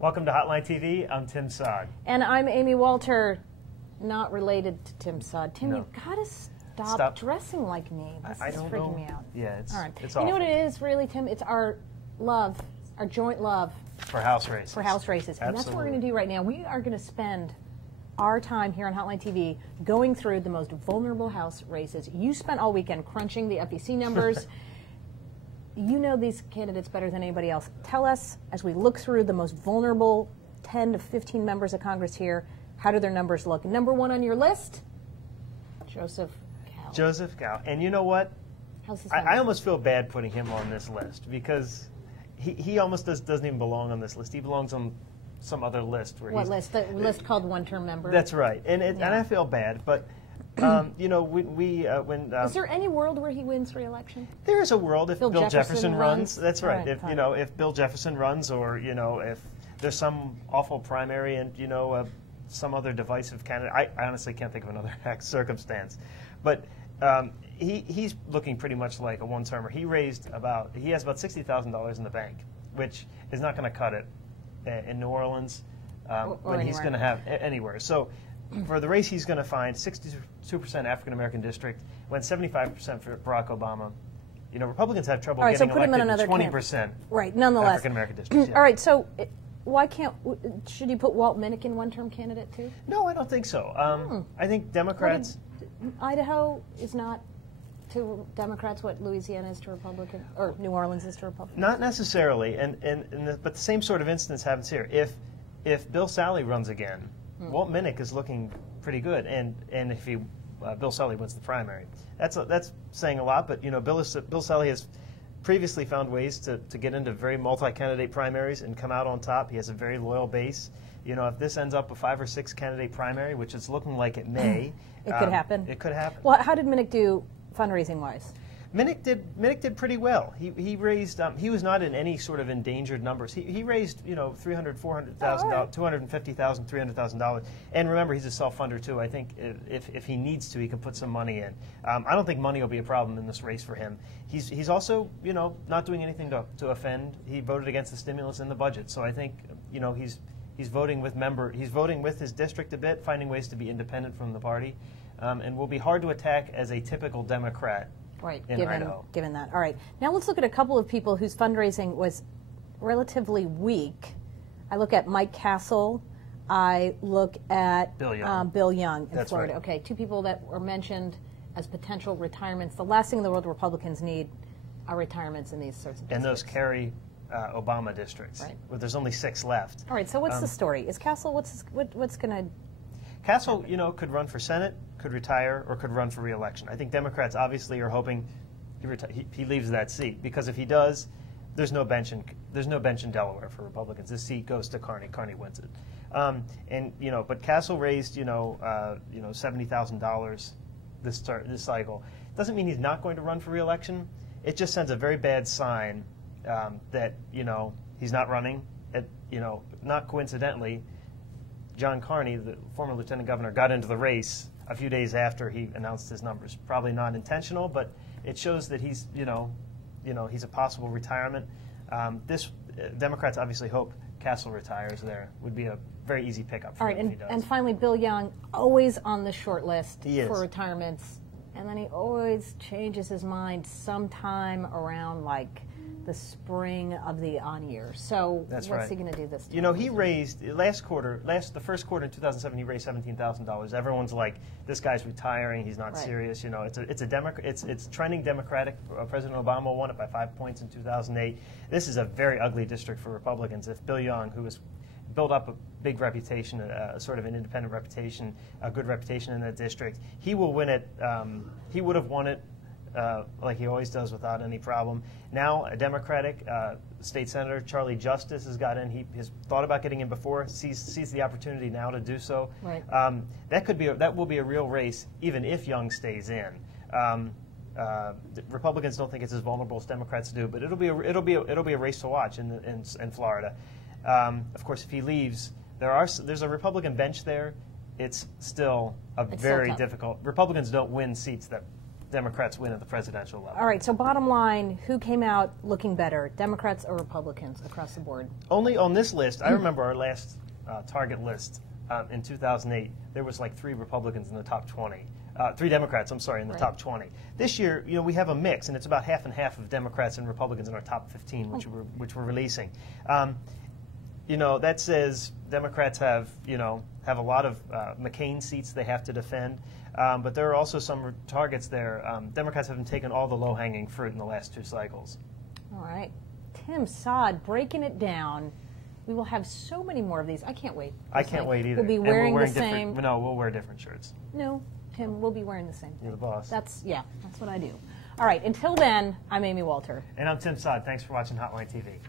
Welcome to Hotline TV. I'm Tim Sod. And I'm Amy Walter, not related to Tim Sod. Tim, No. you've got to stop dressing like me. This I is don't freaking know. me out. Yeah, it's All right. it's You know awful. what it is, really, Tim? It's our love, our joint love For house races. for house races. And that's what we're going to do right now. We are going to spend our time here on Hotline TV going through the most vulnerable house races. You spent all weekend crunching the FEC numbers. You know these candidates better than anybody else. Tell us, as we look through the most vulnerable 10 to 15 members of Congress here, how do their numbers look? Number one on your list, Joseph Cao. Joseph Cao. And you know what? How's his I almost feel bad putting him on this list because he almost doesn't even belong on this list. He belongs on some other list. Where What list? The list called one-term members? That's right. And I feel bad, but you know, when is there any world where he wins re-election? there is a world if Bill Bill Jefferson runs? That's All right. right, If fine. you know, if Bill Jefferson runs, or you know, if there's some awful primary and you know some other divisive candidate, I honestly can't think of another circumstance. But he's looking pretty much like a one-termer. He has about $60,000 in the bank, which is not going to cut it in New Orleans Or when he's anywhere. going to have anywhere. So. For the race, he's going to find 62% African-American district, went 75% for Barack Obama. You know, Republicans have trouble All right, so getting put him in elected another 20% Right, nonetheless. African-American districts. Yeah. All right, so why can't, should you put Walt Minnick in one-term candidate too? No, I don't think so. I think Democrats... Idaho is not to Democrats what Louisiana is to Republican, or New Orleans is to Republican? Not necessarily, but the same sort of instance happens here. If Bill Sally runs again, Walt Minnick is looking pretty good, and if Bill Sally wins the primary, that's saying a lot. But you know, Bill Sally has previously found ways to get into very multi-candidate primaries and come out on top. He has a very loyal base. You know, if this ends up a 5 or 6 candidate primary, which it's looking like it may, It could happen. It could happen. Well, how did Minnick do fundraising-wise? Minnick did pretty well. He raised he was not in any sort of endangered numbers. He raised $300,000, $400,000, $250,000, $300,000. And remember, he's a self-funder too. I think if he needs to, he can put some money in. I don't think money will be a problem in this race for him. He's also not doing anything to offend. He voted against the stimulus in the budget, so I think he's voting with his district a bit, finding ways to be independent from the party, and will be hard to attack as a typical Democrat. Right, in Idaho. given that. All right. Now let's look at a couple of people whose fundraising was relatively weak. I look at Mike Castle. I look at Bill Young. Bill Young in That's Florida. right. Okay, two people that were mentioned as potential retirements. The last thing in the world Republicans need are retirements in these sorts of districts. And those carry Obama districts. Right. Where there's only 6 left. All right, so what's the story? Is Castle, what's going to... Castle, could run for Senate, could retire, or could run for re-election. I think Democrats obviously are hoping he leaves that seat, because if he does, there's no bench in Delaware for Republicans. This seat goes to Carney. Carney wins it. But Castle raised $70,000 this cycle. Doesn't mean he's not going to run for re-election. It just sends a very bad sign that he's not running. Not coincidentally, John Carney, the former lieutenant governor, got into the race a few days after he announced his numbers. Probably not intentional, but it shows that he's he's a possible retirement. Democrats obviously hope Castle retires. There would be a very easy pickup for him if he does. And finally, Bill Young, always on the short list is. for retirements, and then he always changes his mind sometime around like the spring of the on year. So That's what's right. he going to do this time? He raised the first quarter in 2007. He raised $17,000. Everyone's like, this guy's retiring. He's not Right. serious. It's trending Democratic. President Obama won it by 5 points in 2008. This is a very ugly district for Republicans. If Bill Young, who has built up a big reputation, sort of an independent reputation, a good reputation in that district, he will win it. He would have won it. Like he always does, without any problem. Now, a Democratic state senator, Charlie Justice, has got in. He has thought about getting in before, sees the opportunity now to do so. Right. That will be a real race, even if Young stays in. Republicans don't think it's as vulnerable as Democrats do, but it'll be a race to watch in Florida. Of course, if he leaves, there's a Republican bench there. It's still very tough. difficult. Republicans don't win seats that Democrats win at the presidential level. All right, so bottom line, who came out looking better, Democrats or Republicans across the board? Only on this list, I remember our last target list in 2008, there was like 3 Republicans in the top 20. 3 Democrats, I'm sorry, in the top 20. This year, we have a mix, and it's about half and half of Democrats and Republicans in our top 15, which we're releasing. That says Democrats have a lot of McCain seats they have to defend, but there are also some targets there. Democrats haven't taken all the low-hanging fruit in the last 2 cycles. All right. Tim Sod, breaking it down. We will have so many more of these. I can't wait. I can't wait either. We'll be wearing the same. No, we'll wear different shirts. No, Tim, we'll be wearing the same. You're the boss. That's what I do. All right, until then, I'm Amy Walter. And I'm Tim Sod. Thanks for watching Hotline TV.